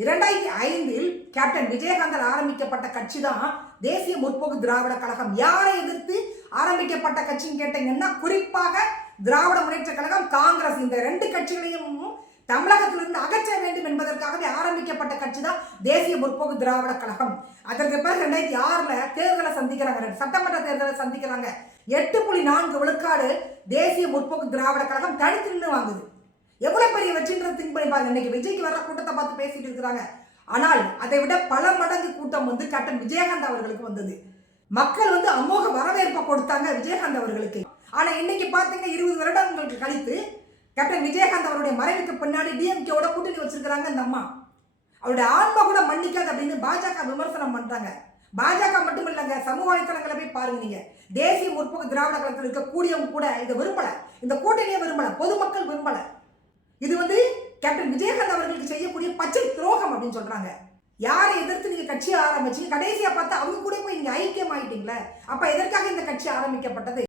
2005 captain Vijayakanthan ஆரம்பிக்கப்பட்ட கட்சி தான் தேசிய முற்போக்கு திராவிட கழகம். யாரை எதிர்த்து ஆரம்பிக்கப்பட்ட கட்சின்னு கேட்டீங்கன்னா குறிப்பாக திராவிட முன்னேற்ற கழகம், காங்கிரஸ், இந்த ரெண்டு கட்சிகளையும் தமிழகத்திலிருந்து அகற்ற வேண்டும் என்பதற்காகவே ஆரம்பிக்கப்பட்ட கட்சி தான் தேசிய முற்போக்கு திராவிட கழகம். அதற்கு பிறகு 2006 தேர்தலை சந்திக்கிறாங்க, சட்டமன்ற தேர்தலை சந்திக்கிறாங்க. 8.4 விழுக்காடு தேசிய முற்போக்கு திராவிட கழகம் தடுத்து நின்று வாங்குது. எவ்வளவு பெரிய வெற்றின்றது திங்க் பண்ணி பாருங்க. இன்னைக்கு விஜய்க்கு வர்ற கூட்டத்தை பார்த்து பேசிட்டு இருக்கிறாங்க. ஆனால் அதை விட பல மடங்கு கூட்டம் கேப்டன் விஜயகாந்த் அவர்களுக்கு வந்தது. மக்கள் அமோக வரவேற்பை கொடுத்தாங்க விஜயகாந்த் அவர்களுக்கு. ஆனா இன்னைக்கு பாத்தீங்கன்னா 20 வருடங்களுக்கு கழித்து கேப்டன் விஜயகாந்த் அவருடைய மறைவுக்கு பின்னாடி டிஎம்கேவோட கூட்டணி வச்சிருக்கிறாங்க. இந்த அம்மா அவருடைய ஆன்மா கூட மன்னிக்காது அப்படின்னு பாஜக விமர்சனம் பண்றாங்க. பாஜக மட்டும் இல்லைங்க, சமூக வலைத்தளங்களை போய் பாருங்க. நீங்க தேசிய முற்போக்கு திராவிட கழகத்தில் இருக்கக்கூடியவங்க கூட இதை விரும்பல, இந்த கூட்டணியை விரும்பல, பொதுமக்கள் விரும்பல. இது கேப்டன் விஜயகாந்த் அவர்களுக்கு செய்யக்கூடிய பச்சை துரோகம் அப்படின்னு சொல்றாங்க. யாரை எதிர்த்து நீங்க கட்சி ஆரம்பிச்சீங்க, கடைசியா பார்த்தா அவங்க கூட போய் நீங்க ஐக்கியம் ஆயிட்டீங்களே, அப்ப எதற்காக இந்த கட்சி ஆரம்பிக்கப்பட்டது?